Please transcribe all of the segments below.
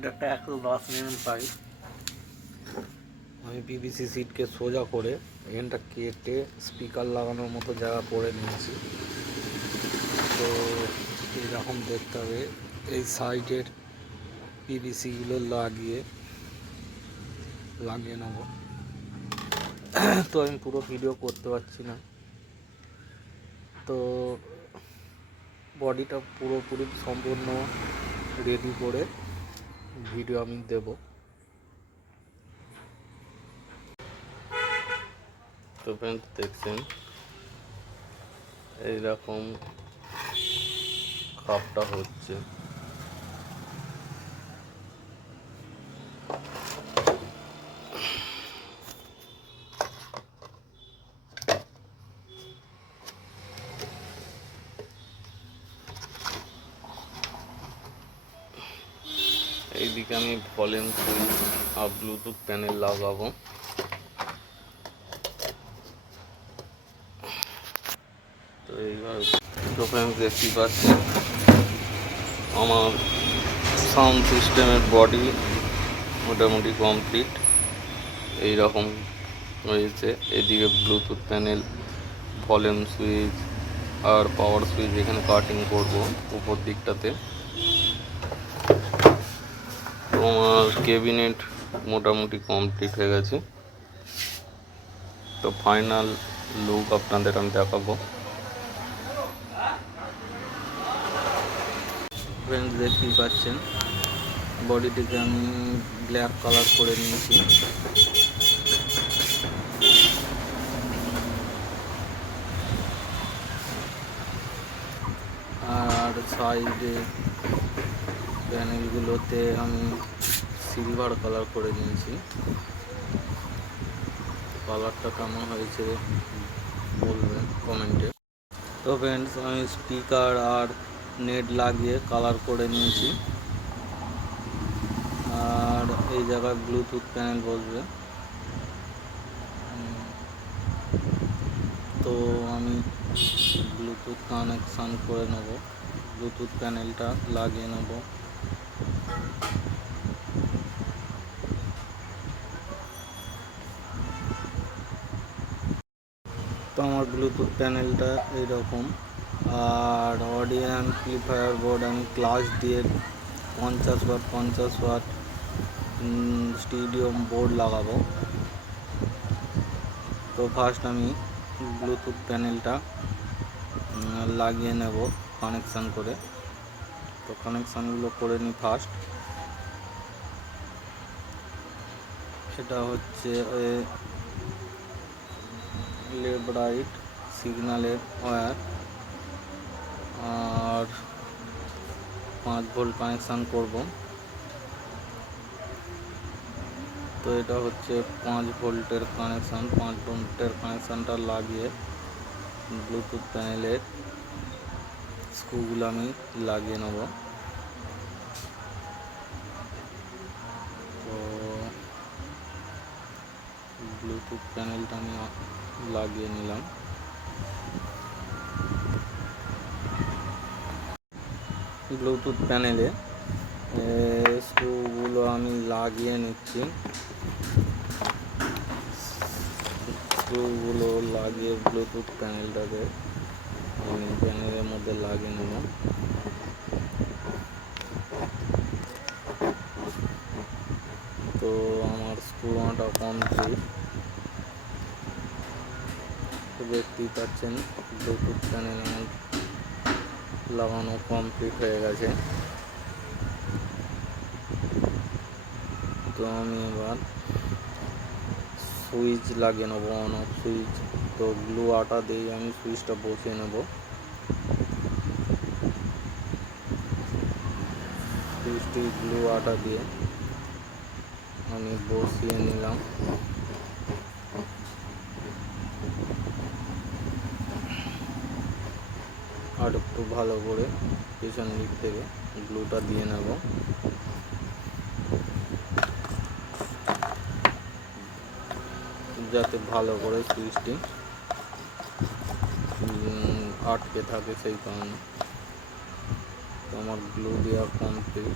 এটা একটা 110 পাইপ। আমি পিভিসি সিটকে সোজা করে এখানটা কেটে স্পিকার লাগানোর মতো জায়গা করে নিয়েছি। তো এইরকম দেখতে হবে। এই সাইডের পিভিসিগুলো লাগিয়ে নেব। তো আমি পুরো ভিডিও করতে পারছি না, তো বডিটা পুরোপুরি সম্পূর্ণ রেডি করে ভিডিও আমি দেব। তো ফ্রেন্ডস দেখছেন এইরকম কাপটা হচ্ছে। এইদিকে আমি ভলিউম সুইচ আর ব্লুটুথ প্যানেল লাগাবো। তো এইবার তো ফ্রেন্ডস দেখতেই পাচ্ছেন আমার সাউন্ড সিস্টেমের বডি মোটামুটি কমপ্লিট এইরকম হয়েছে। এদিকে ব্লুটুথ প্যানেল, ভলিউম সুইচ আর পাওয়ার সুইচ এখানে কাটিং করব উপর দিকটাতে। তো আমার ক্যাবিনেট মোটামুটি কমপ্লিট হয়ে গেছে। তো ফাইনাল লুক আপনাদের আমি দেখাবো। ফ্রেন্ডস দেখতেই পাচ্ছেন বডিটিকে আমি ব্ল্যাক কালার করে নিয়েছি। আর সাইডে প্যানেলগুলোতে আমি সিলভার কালার করে নিয়েছি। কালারটা কেমন হয়েছে বলবেন কমেন্টে। তো ফ্রেন্ডস আমি স্পিকার আর নেট লাগিয়ে কালার করে নিয়েছি। আর এই জায়গায় ব্লুটুথ প্যানেল বসবে। তো আমি ব্লুটুথ কানেকশান করে নেব, ব্লুটুথ প্যানেলটা লাগিয়ে নেব। তো আমার ব্লুটুথ প্যানেলটা এইরকম। আর অডিও অ্যাম্পলিফায়ার বোর্ড আমি ক্লাস দিয়ে 50 ওয়াট স্টুডিও বোর্ড লাগাবো। তো ফার্স্ট আমি ব্লুটুথ প্যানেলটা লাগিয়ে নেব কানেকশান করে। তো কানেকশানগুলো করে নিই ফার্স্ট। এটা হচ্ছে লেফট রাইট সিগন্যালের ওয়্যার, আর 5 ভোল্ট কানেকশান করব। তো এটা হচ্ছে 5 ভোল্টের কানেকশান। 5 ভোল্টের কানেকশানটা লাগিয়ে ব্লুটুথ প্যানেলের স্ক্রুগুলো আমি লাগিয়ে নেব। তো ব্লুটুথ প্যানেলটা আমি লাগিয়ে নিলাম। ব্লুটুথ প্যানেলে স্ক্রুগুলো আমি লাগিয়ে নিচ্ছি। স্ক্রুগুলো লাগিয়ে ব্লুটুথ প্যানেলটাকে আমি প্যানেলের মধ্যে লাগিয়ে নেব। তো আমার স্ক্রু আঁটা কমপ্লিট। দেখতেই পাচ্ছেন ব্লুটুথ প্যানেল আমার লাগানো কমপ্লিট হয়ে গেছে। তো আমি এবার সুইচ লাগিয়ে নেব, অন অফ সুইচ। তো গ্লু আটা দিয়ে আমি সুইচটা বসিয়ে নেব। সুইচটি গ্লু আটা দিয়ে আমি বসিয়ে নিলাম। আর একটু ভালো করে পেছন দিক থেকে গ্লুটা দিয়ে নেব। যাতে ভালো করে সুইচটি আটকে থাকে সেই কারণে। তো আমার গ্লু দেওয়া কমপ্লিট।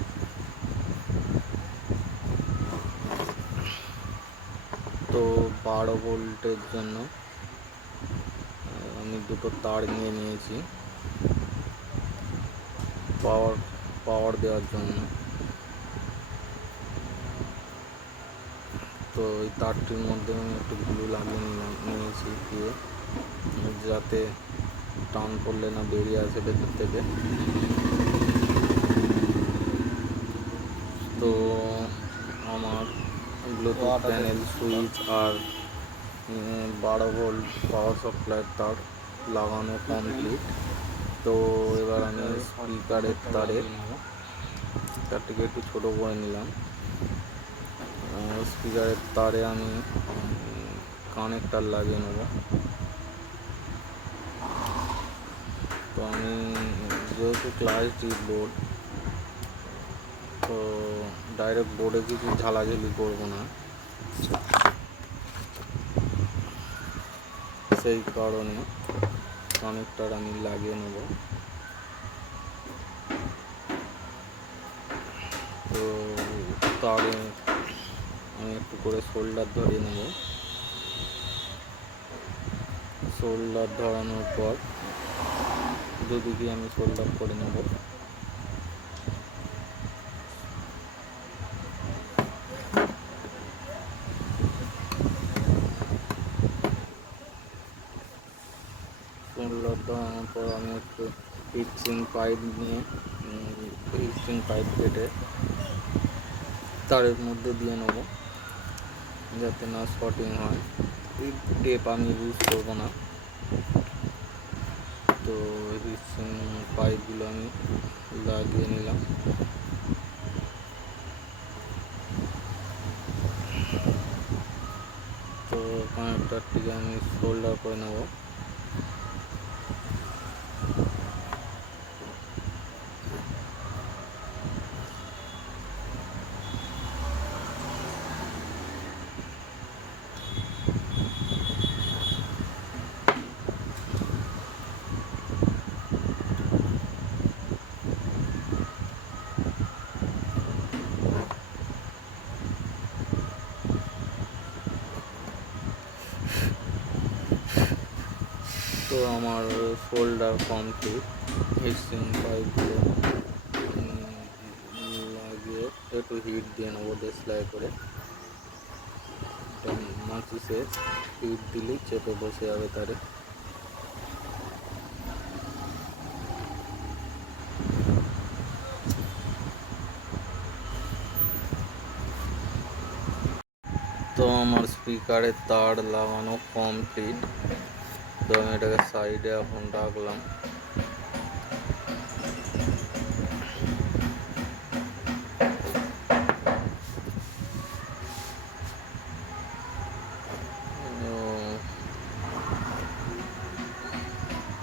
তো 12 ভোল্টের জন্য আমি দুটো তার নিয়ে নিয়েছি পাওয়ার দেওয়ার জন্য। তো এই তারটির মধ্যে আমি একটু গ্লু লাগিয়ে নিয়েছি দিয়ে, যাতে টান পড়লে না বেরিয়ে আসে ভেতর থেকে। তো আমার ব্লুটুথ প্যানেল, সুইচ আর 12 ভোল্ট পাওয়ার সাপ্লাইয়ের তার লাগানো কমপ্লিট। তো এবার আমি স্পিকারের তারটিকে একটু ছোটো করে নিলাম। স্পিকারের তারে আমি কানেক্টার লাগিয়ে নেব। তো আমি যেহেতু ক্লাস ডি বোর্ড, তো ডাইরেক্ট বোর্ডে কিছু ঝালাঝালি করবো না, সেই কারণে কানেক্টার আমি লাগিয়ে নেব। তো তারে আমি একটু করে শোল্ডার ধরিয়ে নেব। শোল্ডার ধরানোর পর দুদিকে আমি শোল্ডার করে নেব। শোল্ডার ধরানোর পর আমি একটু হিটসিং পাইপ নিয়ে হিটসিং পাইপ কেটে তারের মধ্যে দিয়ে নেব, যাতে না শর্টিং হয়। এই টেপ আমি ইউজ করব না। তো হিটসিং পাইপগুলো আমি লাগিয়ে নিলাম। তো কানেক্টারটিকে আমি শোল্ডার করে নেব। তো আমার শোল্ডার কমপ্লিট। হিটসিং পাইপগুলো লাগিয়ে একটু হিট দিয়ে নেবো দেশলাই করে। মাচিসে হিট দিলেই চেপে বসে যাবে তারে। তো আমার স্পিকারের তার লাগানো কমপ্লিট। তো আমি এটাকে সাইডে এখন রাখলাম।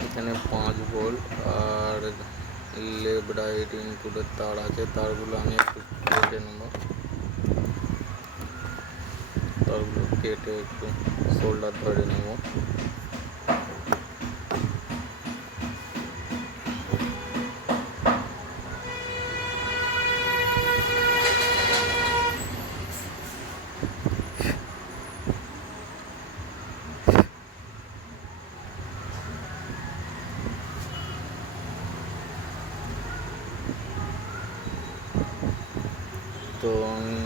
এখানে 5 ভোল্ট আর লেফট রাইট ইনপুটের তার আছে, তারগুলো আমি একটু কেটে নেব। তারগুলো কেটে একটু শোল্ডার ধরে নেব। তো আমি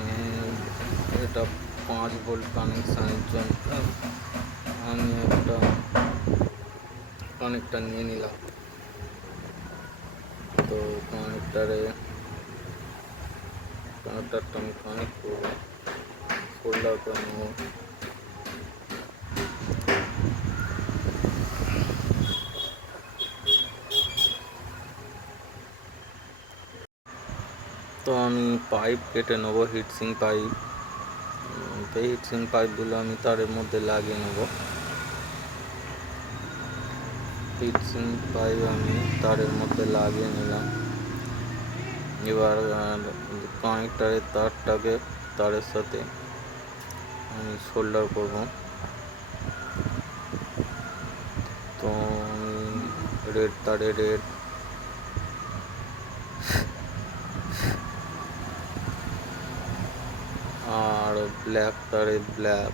এটা 5 ভোল্ট কানেকশানের জন্য আমি একটা কানেক্টার নিয়ে নিলাম। তো কানেক্টারটা আমি কানেক্ট করবো, শোল্ডার করে নেব। তো আমি পাইপ কেটে নেবো, হিটসিং পাইপ। তো হিটসিং পাইপগুলো আমি তারের মধ্যে লাগিয়ে নেব। হিটসিং পাইপ আমি তারের মধ্যে লাগিয়ে নিলাম। এবার কানেক্টারের তারটাকে তারের সাথে আমি শোল্ডার করব। তো আমি রেড তারে রেড, আর ব্ল্যাক তারে ব্ল্যাক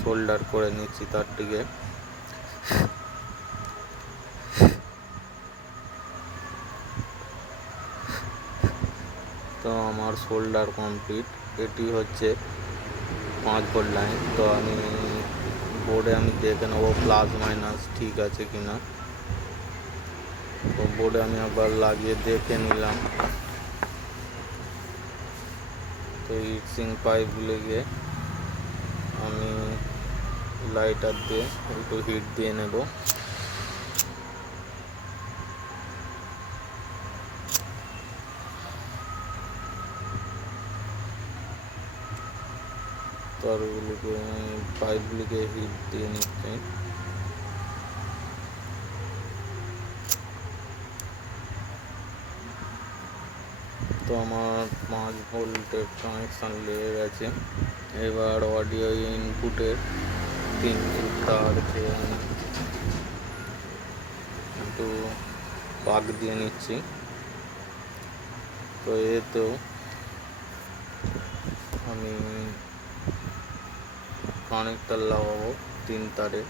সোল্ডার করে নিচ্ছি তারটিকে। তো আমার সোল্ডার কমপ্লিট। এটি হচ্ছে 5 ভোল্ট লাইন। তো আমি বোর্ডে দেখে নেবো প্লাস মাইনাস ঠিক আছে কিনা। তো বোর্ডে আমি একবার লাগিয়ে দেখে নিলাম। তো হিটসিং পাইপগুলিকে আমি লাইটার দিয়ে একটু হিট দিয়ে নেব। তারগুলিকে পাইপগুলিকে হিট দিয়ে নিচ্ছি। তো আমার 5 ভোল্টের কানেকশান লেগে গেছে। এবার অডিও ইনপুটের 3টি তারকে একটু পাক দিয়ে নিচ্ছি। তো এতেও আমি কানেক্টার লাগাবো 3 তারে।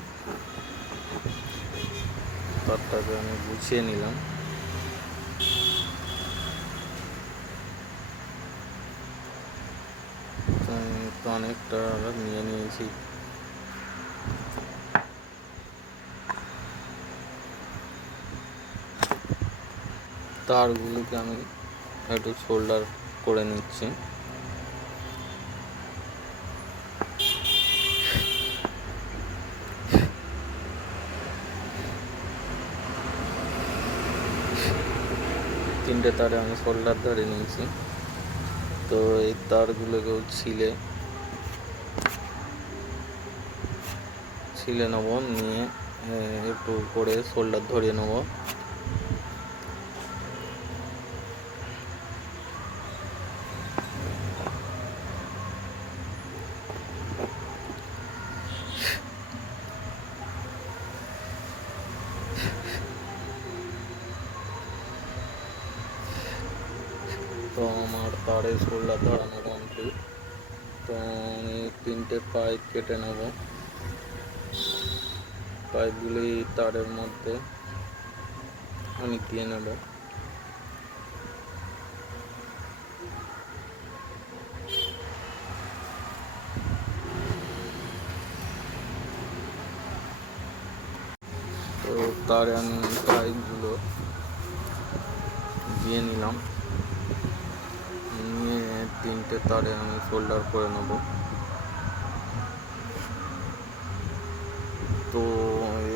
তারটাকে আমি গুছিয়ে নিলাম। কানেক্টার নিয়ে নিয়েছি। তারগুলিকে আমি একটু সোল্ডার করে নিচ্ছি। তিনটে তারে আমি সোল্ডার ধরে নিয়েছি। তো এই তারগুলোকেও ছিলে নেব, নিয়ে একটু করে সোল্ডার ধরিয়ে নেব। তো আমার তারে সোল্ডার ধরানো কমপ্লিট। তো আমি 3টে পাইপ কেটে নেব। পাইপগুলি তারের মধ্যে আমি দিয়ে নেব। তো তারে আমি পাইপগুলো দিয়ে নিলাম, নিয়ে 3টে তারে আমি সোল্ডার করে নেব। তো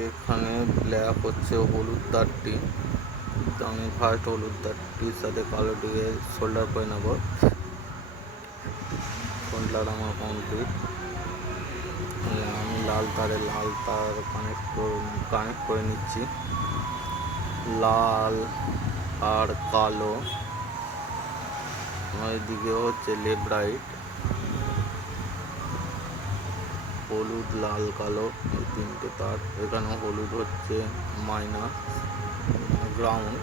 এখানে ব্ল্যাক হচ্ছে হলুদ তারটি। তো আমি ফার্স্ট হলুদ তারটির সাথে কালোটিকে সোল্ডার করে নেব। সোল্ডার আমার কমপ্লিট। আমি লাল তারে লাল তার কানেক্ট করে নিচ্ছি। লাল আর কালো, এদিকে হচ্ছে লেফট রাইট। হলুদ লাল কালো এই 3টে তার। এখানে হলুদ হচ্ছে মাইনাস গ্রাউন্ড।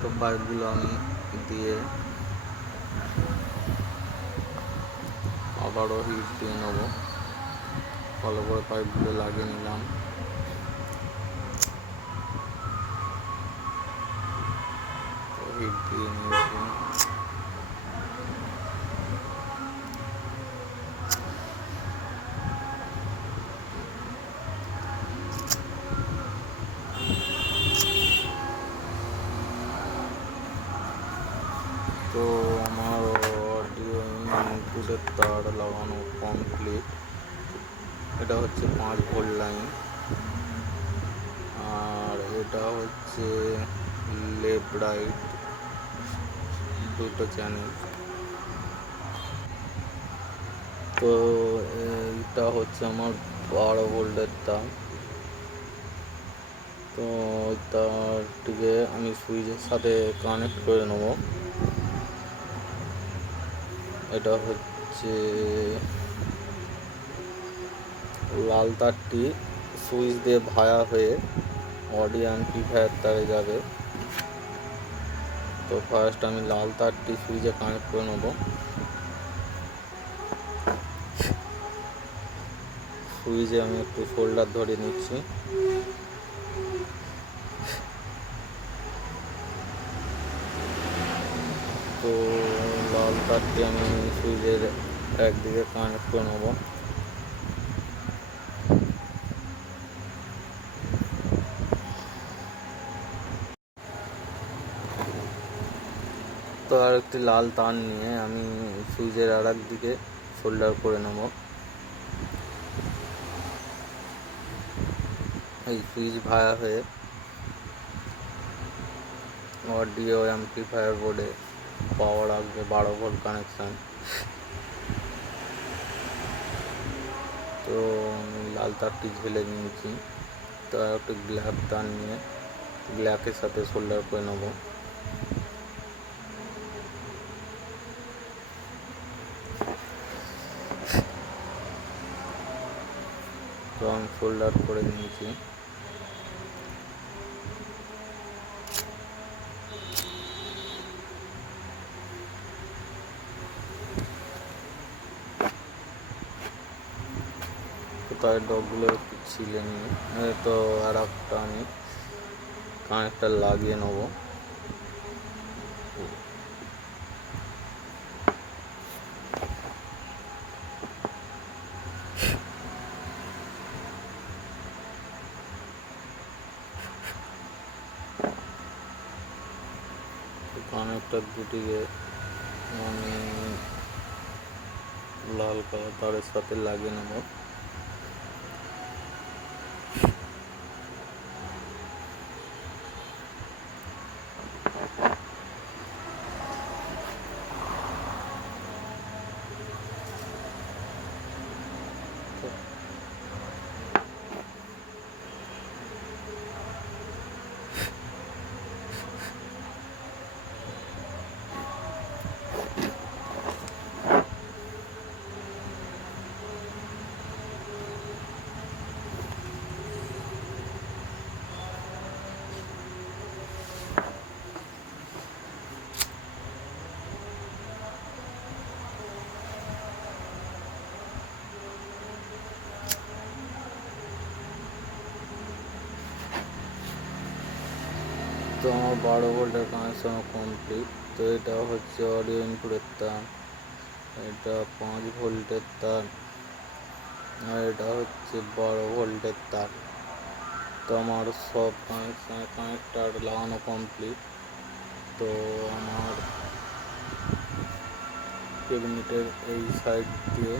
তো পাইপগুলো আমি দিয়ে আবারও হিট দিয়ে নেব। ভালো করে পাইপগুলো লাগিয়ে নিলাম। হিট দিয়ে নিয়েছি। তো আমার অডিও ইনপুটের তার লাগানো কমপ্লিট। এটা হচ্ছে 5 ভোল্ট লাইন, আর এটা হচ্ছে লেফট রাইট দুটো চ্যানেল। তো এইটা হচ্ছে আমার 12 ভোল্টের তার। তো তারটিকে আমি সুইচের সাথে কানেক্ট করে নেব। এটা হচ্ছে লাল তারটি সুইচ দিয়ে ভায়া হয়ে অডিও অ্যাম্প্লিফায়ার তারে যাবে। তো ফার্স্ট আমি লাল তারটি সুইচে কানেক্ট করে নেব। সুইচে আমি একটু শোল্ডার ধরে নিচ্ছি। তো লাল তারটি আমি সুইচের একদিকে কানেক্ট করে নেব। তো আর একটি লাল তার নিয়ে আমি সুইচের আর একদিকে শোল্ডার করে নেব। এই সুইচ ভায়া হয়ে অডিও অ্যাম্পলিফায়ার বোর্ডে পাওয়ার আসবে 12 ভোল্ট কানেকশান। তো আমি লাল তারটি ঝেলে নিয়েছি। তো একটু ব্ল্যাক তার নিয়ে ব্ল্যাকের সাথে শোল্ডার করে নেব। তো আমি শোল্ডার করে নিয়েছি। তো তার ডগগুলো একটু ছিলে নিয়ে তো আর একটা আমি কানেক্টার লাগিয়ে নেব। কানেক্টার দুটিকে আমি লাল কালার তারের সাথে লাগিয়ে নেব। তো আমার 12 ভোল্টের কানেকশন কমপ্লিট। তো এটা হচ্ছে অডিও ইনপুটের তার, এটা 5 ভোল্টের তার, আর এটা হচ্ছে 12 ভোল্টের তার। তো আমার সব কানেক্টার লাগানো কমপ্লিট। তো আমার ক্যাবিনেটের এই সাইড দিয়ে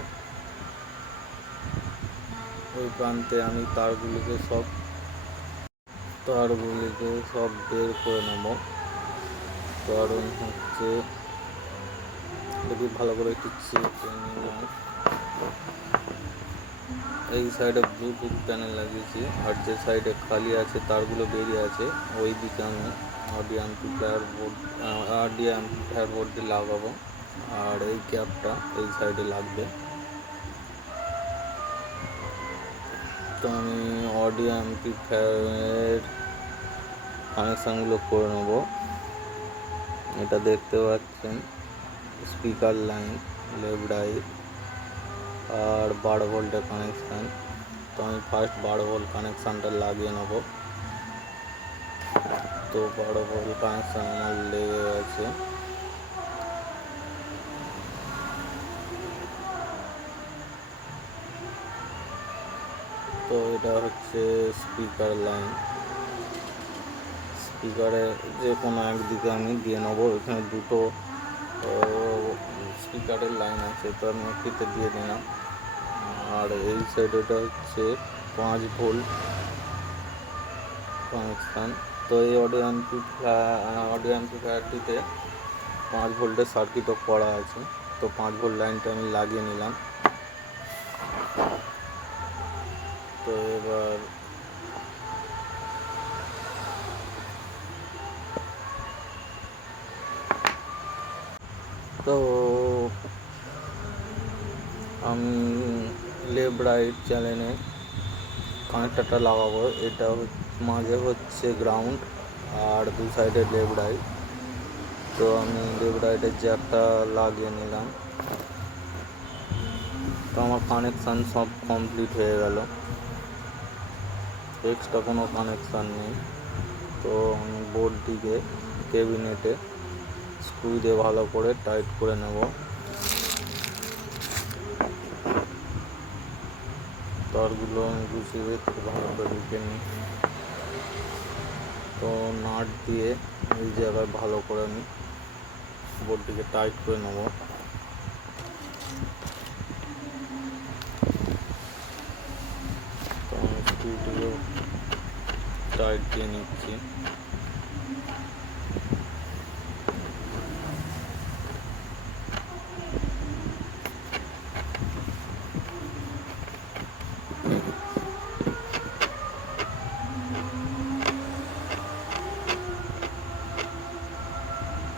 ওই প্রান্তে আমি তারগুলিকে সব বের করে নেব। কারণ হচ্ছে দেখি ভালো করে একটু চেপে নিলাম। এই সাইডে ব্লুটুথ প্যানেল লাগিয়েছি, আর যে সাইডে খালি আছে তারগুলো বেরিয়ে আছে ওই দিকে আমি অডিও অ্যাম্পলিফায়ার বোর্ড দিয়ে লাগাবো। আর এই ক্যাপটা এই সাইডে লাগবে। তো আমি অডিও অ্যাম্পলিফায়ারের কানেকশানগুলো করে নেব। এটা দেখতে পাচ্ছেন স্পিকার লাইন, লেফট রাইট, আর 12 ভোল্টের কানেকশান। তো আমি ফার্স্ট 12 ভোল্ট কানেকশানটা লাগিয়ে নেব। তো 12 ভোল্ট কানেকশান আমার লেগে গেছে। তো এটা হচ্ছে স্পিকার লাইন, স্পিকারের যে কোনো একদিকে আমি দিয়ে নেবো। এখানে দুটো স্পিকারের লাইন আছে, তো আমি একটিতে দিয়ে দিলাম। আর এই সাইডেটা হচ্ছে 5 ভোল্ট কানেকশান। তো এই অডিও অ্যাম্পলিফায়ারটিতে 5 ভোল্টের সার্কিটও করা আছে। তো 5 ভোল্ট লাইনটা আমি লাগিয়ে নিলাম। তো এবার তো আমি লেফট রাইট চ্যানেলে কানেক্টারটা লাগাবো। এটা মাঝে হচ্ছে গ্রাউন্ড আর দু সাইডে লেফট রাইট। তো আমি লেফট রাইটের জ্যাকটা লাগিয়ে নিলাম। তো আমার কানেকশান সব কমপ্লিট হয়ে গেল, এক্সট্রা কোনো কানেকশান নেই। তো আমি বোর্ডটিকে ক্যাবিনেটে স্ক্রু দিয়ে ভালো করে টাইট করে নেব। তারগুলো আমি গুছিয়ে একটু ভালো করে ঢুকে নিই। তো নাট দিয়ে এই জায়গায় ভালো করে আমি বোর্ডটিকে টাইট করে নেব। তো আমি স্ক্রুটিকেও টাইট দিয়ে নিচ্ছি।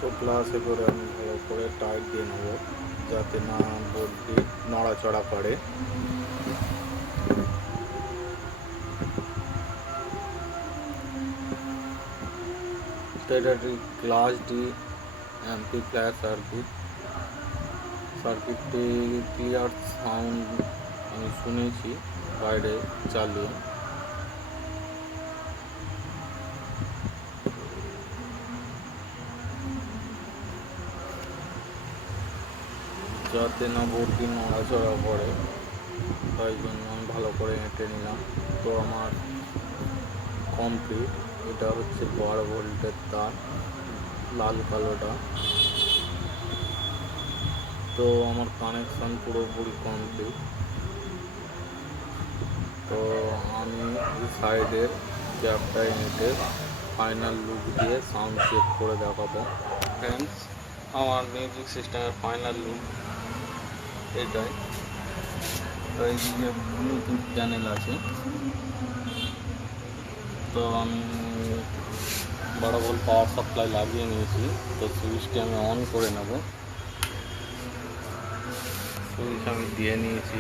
তো প্লাসে করে আমি ভালো করে টাইট দিয়ে নেব, যাতে না বোর্ডটি নড়াচড়া করে। তো এটা একটি ক্লাস ডি অ্যাম্পলিফায়ার সার্কিটটি ক্লিয়ার সাউন্ড আমি শুনেছি বাইরে চালিয়ে। যাতে না বোর্ডটি নড়াচড়া করে, তাই জন্য আমি ভালো করে এঁটে নিলাম। তো আমার কমপ্লিট। এটা হচ্ছে 12 ভোল্টের তার, লাল কালোটা। তো আমার কানেকশান পুরোপুরি কমপ্লিট। তো আমি এই সাইডের ক্যাপটা এঁটে ফাইনাল লুক দিয়ে সাউন্ড চেক করে দেখাবো। ফ্রেন্ডস, আমার মিউজিক সিস্টেমের ফাইনাল লুক এটাই। তো এইদিকে ব্লুটুথ চ্যানেল আছে। তো আমি 12 ভোল্ট পাওয়ার সাপ্লাই লাগিয়ে নিয়েছি। তো সুইচটি আমি অন করে নেব। সুইচ আমি দিয়ে নিয়েছি,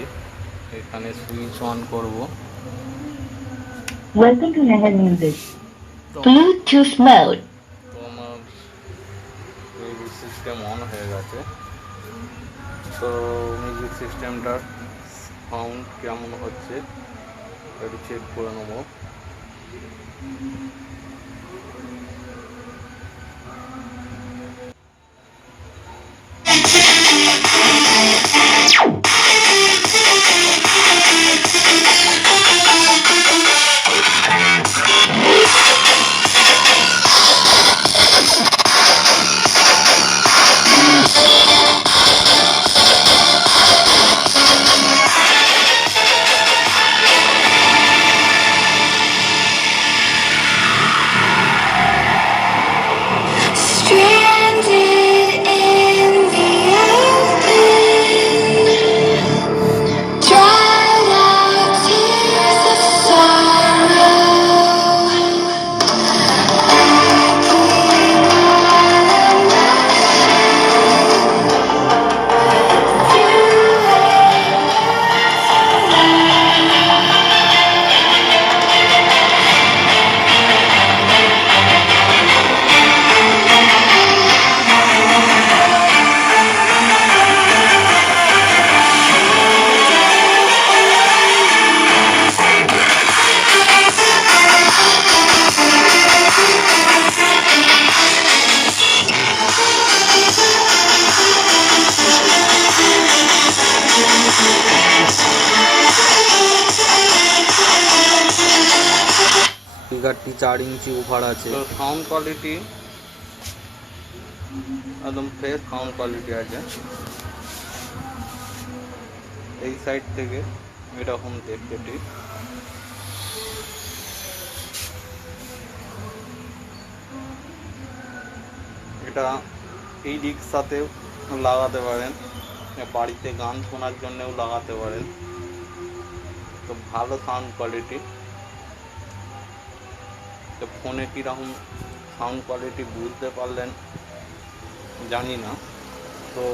এখানে সুইচ অন করব। Welcome to Nagar Music. তো Bluetooth mode. তো আমার মিউজিক সিস্টেম অন হয়ে গেছে। তো মিউজিক সিস্টেমটার সাউন্ড কেমন হচ্ছে একটু চেক করে নেব। Stranded in the open, dried out tears of sorrow. স্পিকারটি 4 inch woofer আছে। তো সাউন্ড কোয়ালিটি একদম ফ্রেশ সাউন্ড কোয়ালিটি আছে। এই সাইড থেকে এরকম দেখতে ঠিক। এটা এই রিক্সাতেও লাগাতে পারেন, বাড়িতে গান শোনার জন্যেও লাগাতে পারেন। তো ভালো সাউন্ড কোয়ালিটি। তো ফোনে কীরকম সাউন্ড কোয়ালিটি বুঝতে পারলেন জানি না। তো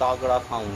তাগড়া সাউন্ড।